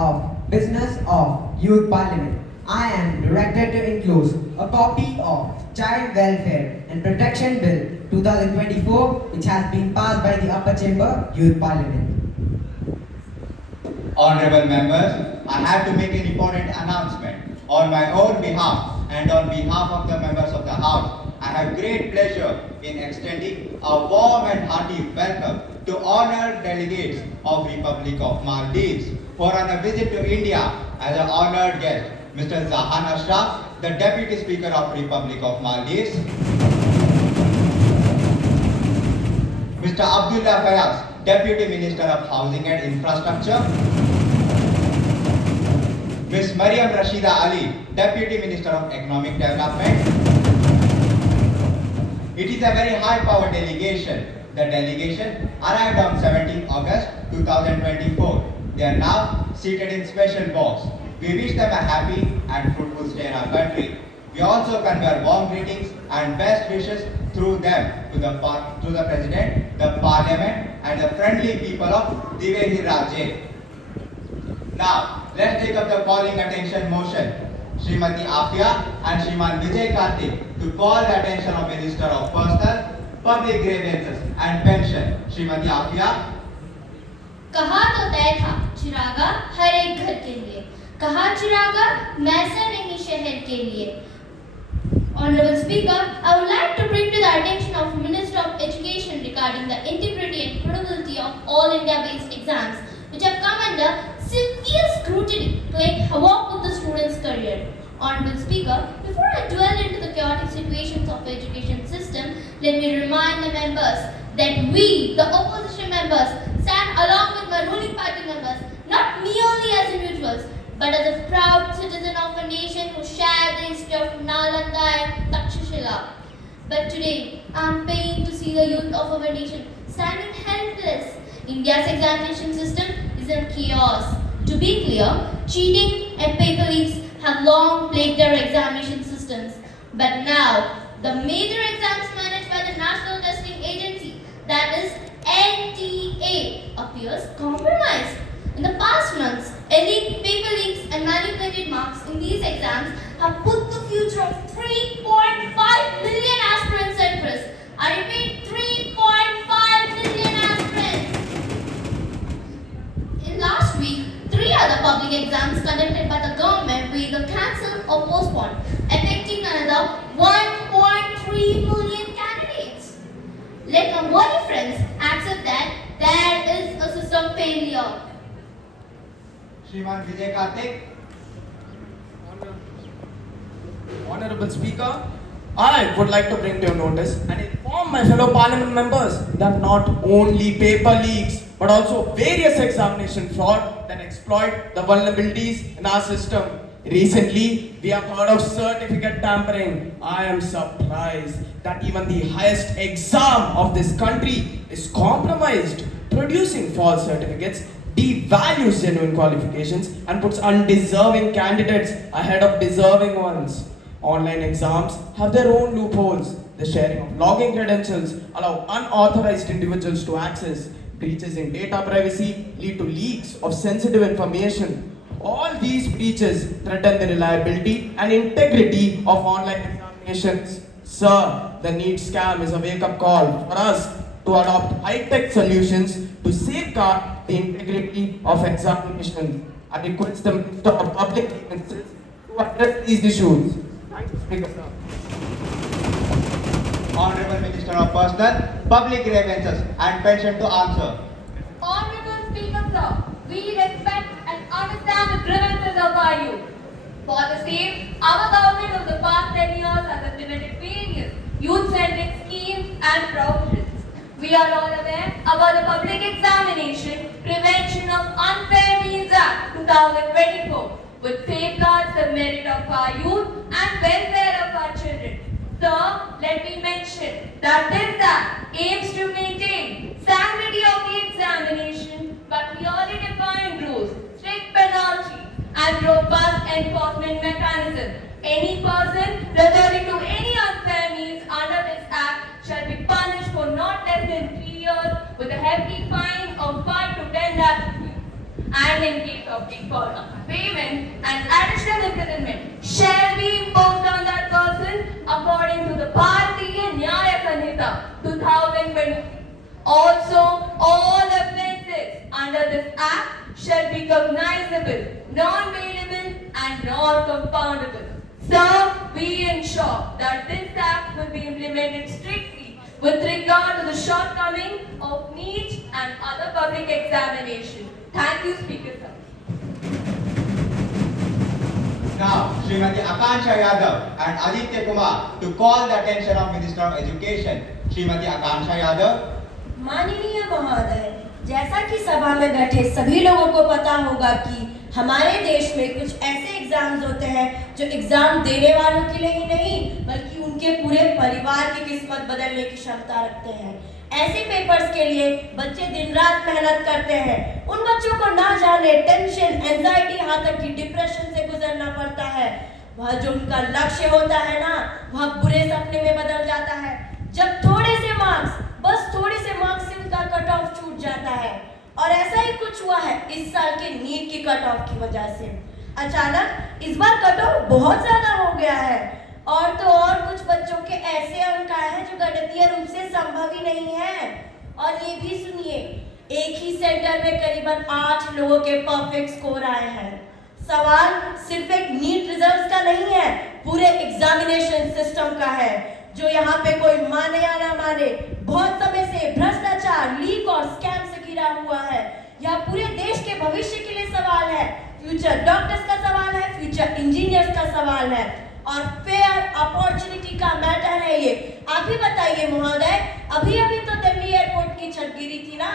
of Business of Youth Parliament. I am directed to enclose a copy of Child Welfare and Protection Bill 2024, which has been passed by the Upper Chamber Youth Parliament. Honorable members, I have to make an important announcement. On my own behalf and on behalf of the members of the House, I have great pleasure in extending a warm and hearty welcome to honored delegates of Republic of Maldives for on a visit to India as an honored guest, Mr. Zahan Ashraf, the Deputy Speaker of Republic of Maldives, Mr. Abdullah Fayaz, Deputy Minister of Housing and Infrastructure, Ms. Mariam Rashida Ali, Deputy Minister of Economic Development. It is a very high-powered delegation. The delegation arrived on 17 August 2024. They are now seated in special box. We wish them a happy and fruitful stay in our country. We also convey warm greetings and best wishes through them to the President, the Parliament, and the friendly people of Diveri Rajya. Now, let's take up the calling attention motion. Srimati Afia and Shriman Vijay Kartik to call the attention of Minister of Personal, Public Grievances and Pension. Srimati Afia. कहा तो तय था चिरागा हर एक घर के लिए, कहा चिरागा मैसा नहीं शहर के लिए. Honorable Speaker, I would like to bring to the attention of Minister of Education regarding the integrity and credibility of all India-based exams, which have come under severe scrutiny, playing havoc with the students' career. Honorable Speaker, before I dwell into the chaotic situations of the education system, let me remind the members that we, the opposition members, stand along with my ruling party members, not merely as individuals, but as a proud citizen of a nation who shared the history of Nalanda and Takshashila. But today, I am pained to see the youth of our nation standing helpless. India's examination system is in chaos. To be clear, cheating and paper leaks have long plagued our examination systems. But now, the major exams managed by the National Testing Agency, that is NTA, appears compromised. In the past months, any paper leaks and manipulated marks in these exams have put the future of 3.5 million aspirants at risk. I repeat, 3.5 million aspirants. In last week, 3 other public exams conducted by the government were either cancelled or postponed, affecting another 1.3 million candidates. Let my worthy friends accept that there is a system failure. Shriman Vijay Kartik. Honorable Speaker, I would like to bring to your notice and inform my fellow parliament members that not only paper leaks but also various examination fraud that exploit the vulnerabilities in our system. Recently, we have heard of certificate tampering. I am surprised that even the highest exam of this country is compromised, producing false certificates, devalues genuine qualifications, and puts undeserving candidates ahead of deserving ones. Online exams have their own loopholes. The sharing of login credentials allow unauthorized individuals to access. Breaches in data privacy lead to leaks of sensitive information. All these breaches threaten the reliability and integrity of online examinations. Sir, the NEET scam is a wake-up call for us to adopt high-tech solutions to safeguard the integrity of examination. I request the Minister of Public Grievances to address these issues. Thank you, Speaker, sir. Honorable Minister of Personal, Public Grievances and Pension to answer. Honorable Speaker, sir, we respect and understand the grievances of our youth. For the same, our government of the past 10 years has implemented various youth-centric schemes and provisions. We are all aware about the Public Examination Prevention of Unfair Means Act 2024, which safeguards the merit of our youth and welfare of our children. Sir, let me mention that this act aims to maintain sanctity of the examination by clearly defined rules, strict penalty, and robust enforcement mechanism. Any person resorting to any unfair means under this act shall be punished for not less than 3 years with a hefty fine of 5 to 10 lakh rupees and in case of default of payment, an additional imprisonment shall be imposed on that person according to the Bharatiya Nyaya Sanhita 2020. Also, all offences under this act shall be cognizable, non-bailable and non-compoundable. So, we ensure that this act will be implemented strictly with regard to the shortcoming of NEET and other public examination. Thank you, Speaker sir. Now, Srimati Akansha Yadav and Aditya Kumar to call the attention of Minister of Education, Srimati Akansha Yadav. माननीय महोदय, जैसा कि सभा में बैठे सभी लोगों को पता होगा कि हमारे देश में कुछ ऐसे एग्जाम्स होते हैं जो एग्जाम देने वालों के लिए ही नहीं बल्कि उनके पूरे परिवार की किस्मत बदलने की क्षमता रखते हैं। ऐसे पेपर्स के लिए बच्चे दिन रात मेहनत करते हैं। उन बच्चों को ना जाने टेंशन, एंजाइटी, यहाँ तक कि डिप्रेशन से गुजरना पड़ता है। वह जो उनका लक्ष्य होता है ना, वह बुरे सपने में बदल जाता है जब थोड़े से मार्क्स, बस थोड़े से मार्क्स से उनका कट ऑफ छूट जाता है। और ऐसा ही कुछ हुआ है इस साल के नीट की कट ऑफ की वजह से। अचानक इस बार कट ऑफ बहुत ज्यादा हो गया है और तो और कुछ बच्चों के ऐसे अंक आए हैं जो गणितीय रूप से संभव ही नहीं है। और ये भी सुनिए, एक ही सेंटर में करीबन 8 लोगों के परफेक्ट स्कोर आए हैं। सवाल सिर्फ एक नीट रिजल्ट्स का नहीं है, पूरे एग्जामिनेशन सिस्टम का है, जो यहाँ पे कोई माने या ना माने बहुत समय से भ्रष्टाचार, लीक और स्कैम से घिरा हुआ है। यह पूरे देश के भविष्य के लिए सवाल है, फ्यूचर डॉक्टर्स का सवाल है, फ्यूचर इंजीनियर्स का सवाल है और फेयर अपॉर्चुनिटी का मैटर है ये। आप ही बताइए महोदय, अभी अभी तो दिल्ली एयरपोर्ट की छत गिरी थी ना,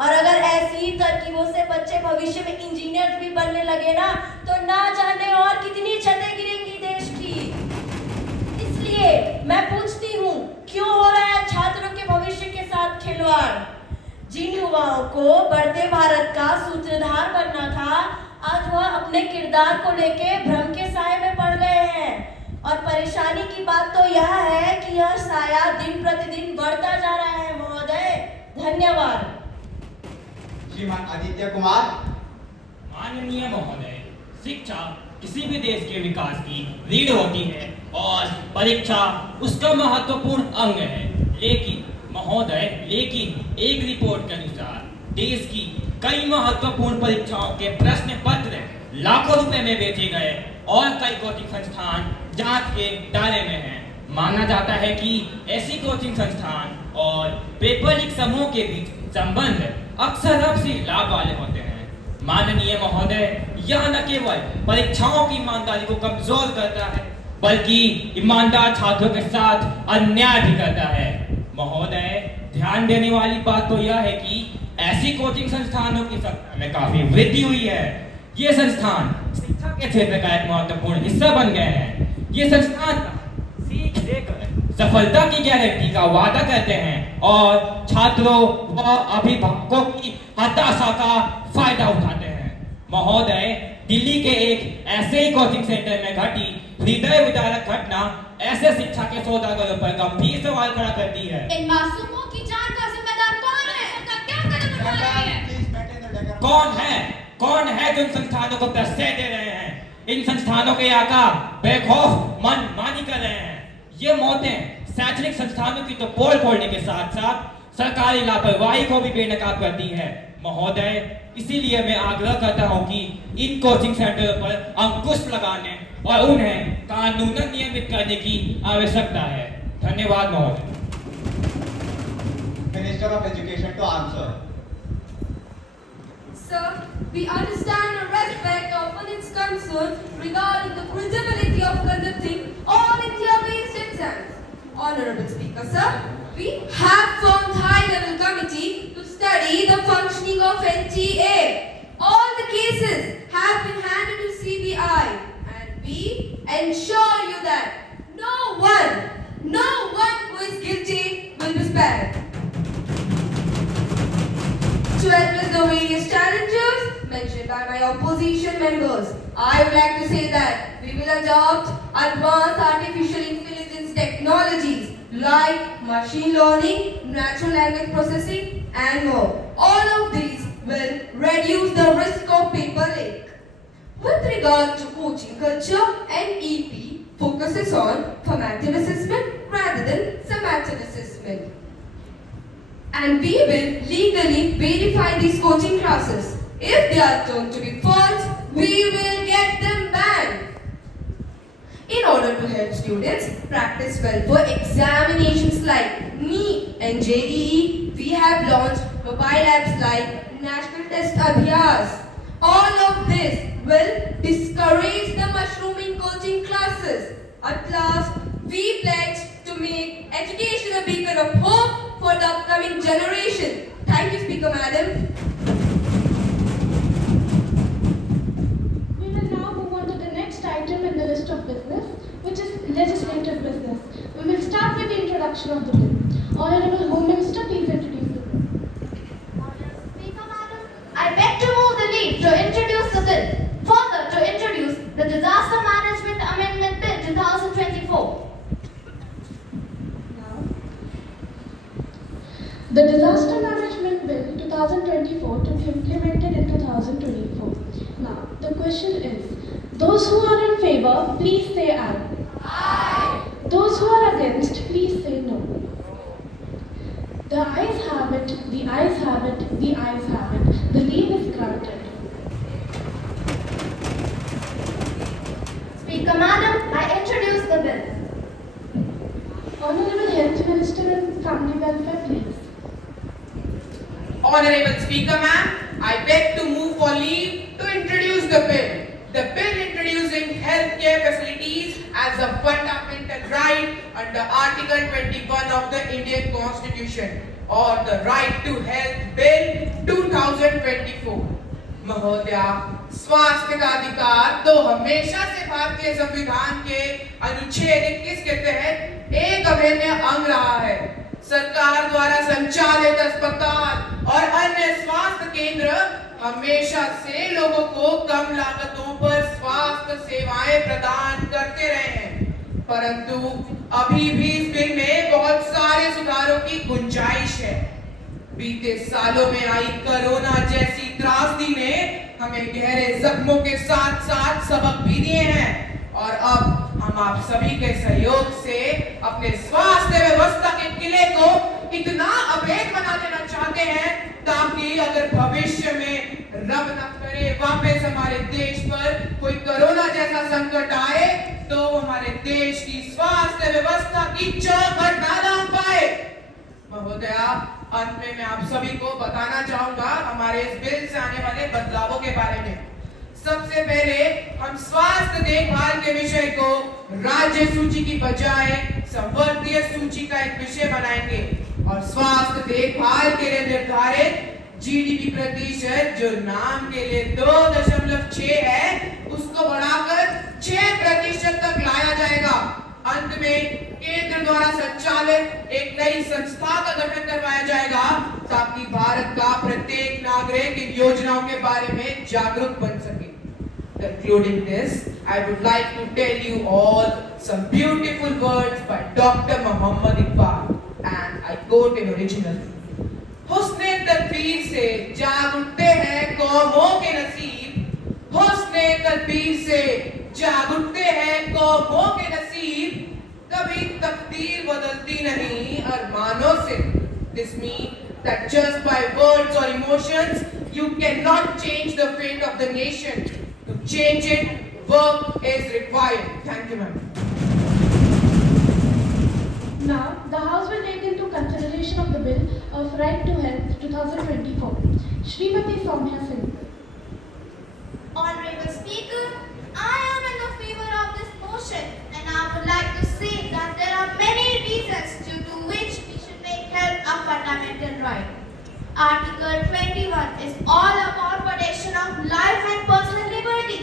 और अगर ऐसी ही तरकीबों से बच्चे भविष्य में इंजीनियर भी बनने लगे ना, तो ना जाने और कितनी छतें गिरेंगी देश की। इसलिए मैं पूछती हूँ, क्यों हो रहा है छात्रों के भविष्य के साथ खिलवाड़? जिन युवाओं को बढ़ते भारत का सूत्रधार बनना था, आज वह अपने किरदार को लेके भ्रम के साए में पड़ गए हैं। और परेशानी की बात तो यह है कि यह साया दिन प्रतिदिन बढ़ता जा रहा है महोदय। धन्यवाद। श्रीमान आदित्य कुमार। माननीय महोदय, शिक्षा किसी भी देश के विकास की रीढ़ होती है और परीक्षा उसका महत्वपूर्ण अंग है। लेकिन एक रिपोर्ट के अनुसार देश की कई महत्वपूर्ण परीक्षाओं के प्रश्न पत्र लाखों रुपए में बेचे गए और कई कोचिंग संस्थान जांच के दायरे में हैं। माना जाता है कि ऐसी कोचिंग संस्थान और पेपर लीक समूह के बीच संबंध अक्सर आपसी लाभ वाले होते हैं। माननीय महोदय, यह न केवल परीक्षाओं की ईमानदारी को कमजोर करता है बल्कि ईमानदार छात्रों के साथ अन्याय भी करता है। महोदय, ध्यान देने वाली बात तो यह है कि ऐसी कोचिंग संस्थानों की संख्या में काफी वृद्धि हुई है। ये संस्थान शिक्षा के क्षेत्र का एक महत्वपूर्ण हिस्सा बन गए हैं। ये संस्थान सीख लेकर सफलता की गारंटी का वादा करते हैं और छात्रों व अभिभावकों की हताशा का फायदा उठाते हैं। महोदय, दिल्ली के एक ऐसे ही कोचिंग सेंटर में घटी हृदय विदारक घटना ऐसे शिक्षा के सौदागरों पर गंभीर सवाल खड़ा करती है। इन मासूमों की जान का जिम्मेदार कौन है? सरकार क्या कदम उठा रही है? कौन है जो इन संस्थानों को पैसे दे रहे हैं? इन संस्थानों के आका बेखौफ मनमानी कर रहे हैं। ये मौतें शैक्षणिक संस्थानों की तो पोल खोलने के साथ साथ सरकारी लापरवाही को भी बेनकाब करती है। महोदय, इसीलिए मैं आग्रह करता हूं कि इन कोचिंग सेंटरों पर अंकुश लगाने और उन्हें कानूनन नियमित करने की आवश्यकता है। धन्यवाद महोदय। Minister of Education to answer. Sir, we understand and respect opponent's concern regarding the credibility of conducting all India-based exams. Honorable Speaker, sir, we have formed high-level committee to study the functioning of NTA. All the cases have been handed to CBI, and we ensure you that no one who is guilty will be spared. To address the various challenges mentioned by my opposition members, I would like to say that we will adopt advanced artificial intelligence technologies like machine learning, natural language processing, and more. All of these will reduce the risk of paper leak. With regard to coaching culture, NEP focuses on formative assessment rather than summative assessment. And we will legally verify these coaching classes. If they are shown to be false, we will get them banned. In order to help students practice well for examinations like NEET and JEE, we have launched mobile apps like National Test Abhyas. All of this will discourage the mushrooming coaching classes. At last, we pledge to make education a beacon of hope for the upcoming generation. Thank you, Speaker Madam. We will now move on to the next item in the list of business, which is legislative business. We will start with the introduction of the bill. Honorable Home Minister, please introduce the bill. Speaker Madam, I beg to move the lead to introduce the bill. Further, to introduce the Disaster Management Amendment Bill 2024. The Disaster Management Bill 2024 to be implemented in 2024. Now, the question is, those who are in favor, please say aye. Aye. Those who are against, please say no. The ayes have it, the ayes have it, the ayes have it. The leave is granted. Speaker Madam, I introduce the bill. Honorable Health Minister and Family Welfare, please. Honorable Speaker Ma'am, I beg to move for leave to introduce the bill. The bill introducing healthcare facilities as a fundamental right under Article 21 of the Indian Constitution, or the Right to Health Bill 2024. महोदया, स्वास्थ्य का अधिकार तो हमेशा से भारतीय संविधान के अनुच्छेद 21 के तहत एक अभिन्न अंग रहा है। सरकार द्वारा संचालित अस्पताल और अन्य स्वास्थ्य केंद्र हमेशा से लोगों को कम लागतों पर स्वास्थ्य सेवाएं प्रदान करते रहे हैं, परंतु अभी भी इस बिल में बहुत सारे सुधारों की गुंजाइश है। बीते सालों में आई कोरोना जैसी त्रासदी ने हमें गहरे जख्मों के साथ साथ सबक भी दिए हैं, और अब हम आप सभी के सहयोग से अपने स्वास्थ्य व्यवस्था के किले को इतना अभेद बना देना चाहते हैं ताकि अगर भविष्य में रब न करे वापस हमारे देश पर कोई कोरोना जैसा संकट आए तो हमारे देश की स्वास्थ्य व्यवस्था की चौखट ना दाम पाए। महोदया, अंत में मैं आप सभी को बताना चाहूंगा हमारे इस बिल से आने वाले बदलावों के बारे में। सबसे पहले हम स्वास्थ्य देखभाल के विषय को राज्य सूची की बजाय संवर्गीय सूची का एक विषय बनाएंगे, और स्वास्थ्य देखभाल के लिए निर्धारित जीडीपी प्रतिशत जो नाम के लिए 2.6 है उसको बढ़ाकर 6% तक लाया जाएगा। अंत में केंद्र द्वारा संचालित एक नई संस्था का गठन करवाया जाएगा ताकि भारत का प्रत्येक नागरिक इन योजनाओं के बारे में जागरूक बन सके। Concluding this, I would like to tell you all some beautiful words by Dr. Muhammad Iqbal, and I quote in original. हुस्ने तदबीर से जाग उठते हैं कौमों के नसीब, हुस्ने तदबीर से जाग उठते हैं कौमों के नसीब, कभी तकदीर बदलती नहीं अरमानों से। This means that just by words or emotions you cannot change the fate of the nation. To change it, work is required. Thank you, ma'am. Now, the House will take into consideration of the Bill of Right to Health 2024. Srimati Soumya Singh. Honorable Speaker, I am in the favor of this motion, and I would like to say that there are many reasons due to which we should make health a fundamental right. Article 21 is all about protection of life and personal liberty.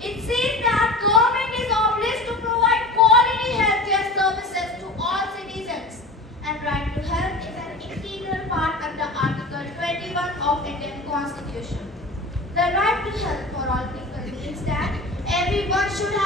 It says that government is obliged to provide quality healthcare services to all citizens, and right to health is an integral part under Article 21 of Indian Constitution. The right to health for all people means that everyone should have